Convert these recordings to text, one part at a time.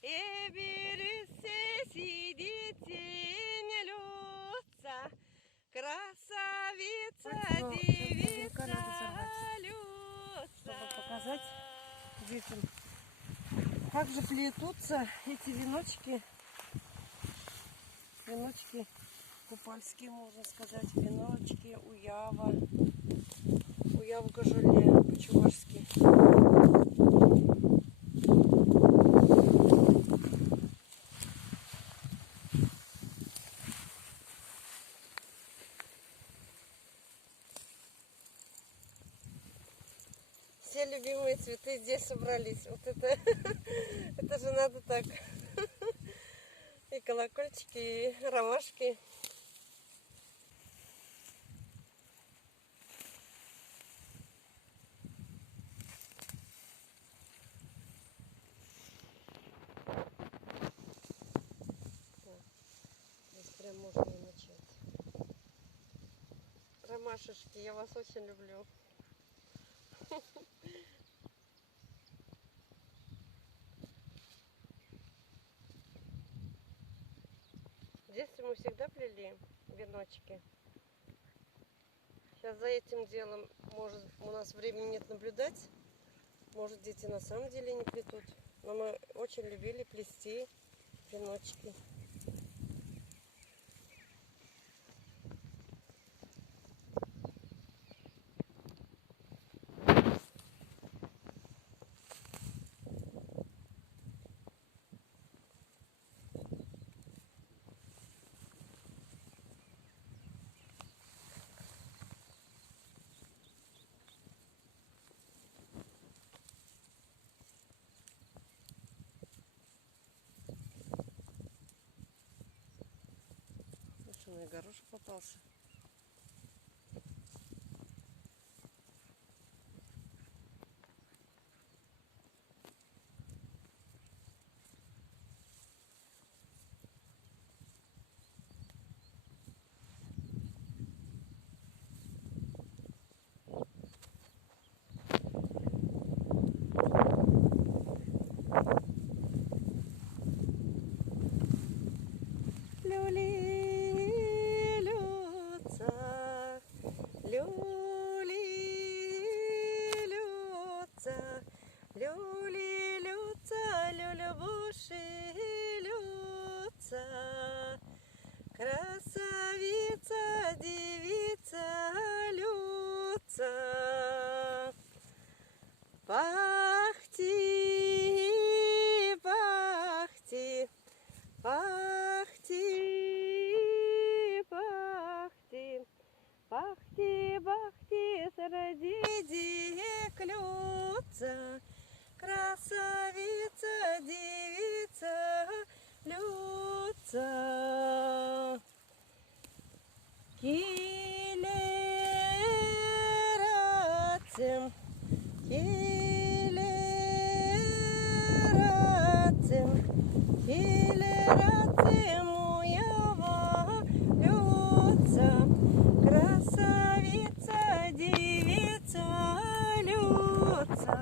Эбирюсе сидит тень Люца, красавица, девица Люца. Чтобы показать детям, как же плетутся эти веночки. Веночки купальские, можно сказать. Веночки уява. Уява кожуле по-чувашски. Все любимые цветы здесь собрались. Вот это же надо так. И колокольчики, и ромашки. Здесь прям можно и начать. Ромашечки, я вас очень люблю. В детстве мы всегда плели веночки. Сейчас за этим делом, может, у нас времени нет наблюдать. Может, дети на самом деле не плетут. Но мы очень любили плести веночки. Слушай, и горошек попался. Красавица, девица Люца, пахти, пахти, пахти, пахти, пахти, пахти, среди дик Люца, красавица, девица Люца. Килератим, килератим, килератим, уява Люца, красавица, девица Люца.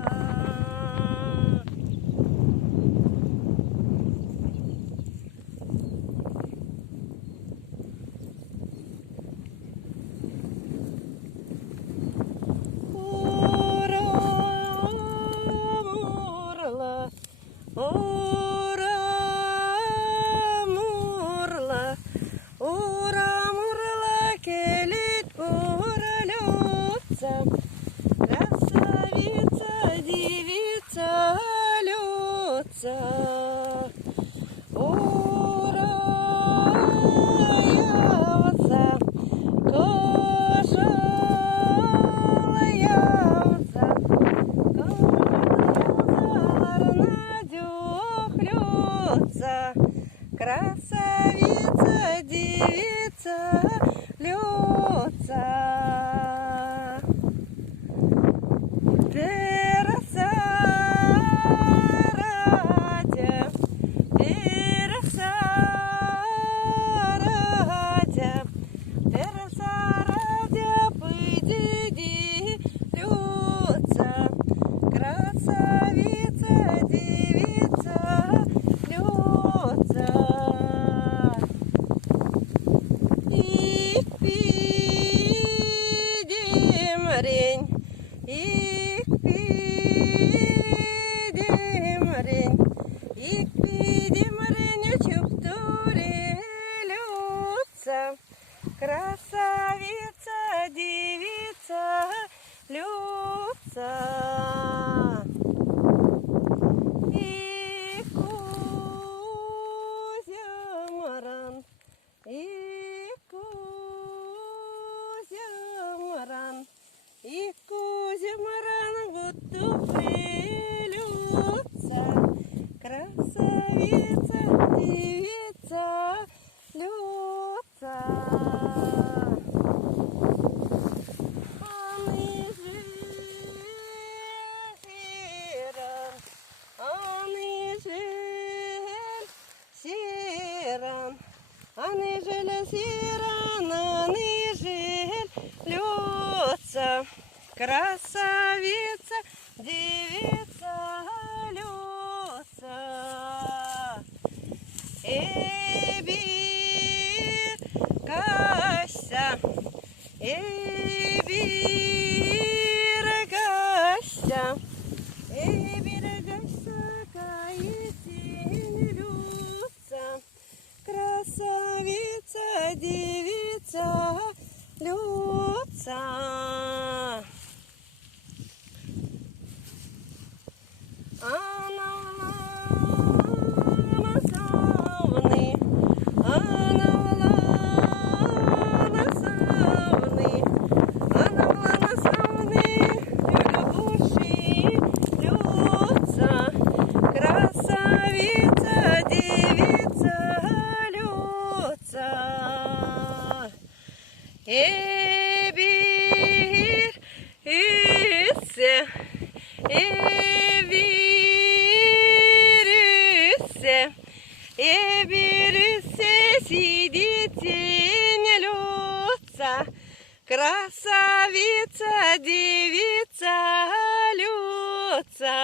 Красавица, девица Люца, ураявца, кожалявца, надюхлюца, красавица, девица Люца. Люца, их пидемарень, их пидемарень, их пидемарень, чуптуре люца, красавица, девица, люца. И Кузя Маран, и Кузя Маран, и Кузя Маран, вот прилюдца, красавица, девица, людца. Аныжель сиран, аныжель льется, красавица, девица льется. Эбир Кася, Эбир Кася, Эбир Кася, каетень льется. Красавица, девица, люца. Она савны, она савны, она савны, любуши, люца. Красавица, девица, Эбир Иссе, Эбир Иссе, Эбир Иссе, сидите не люца, красавица, девица, люца.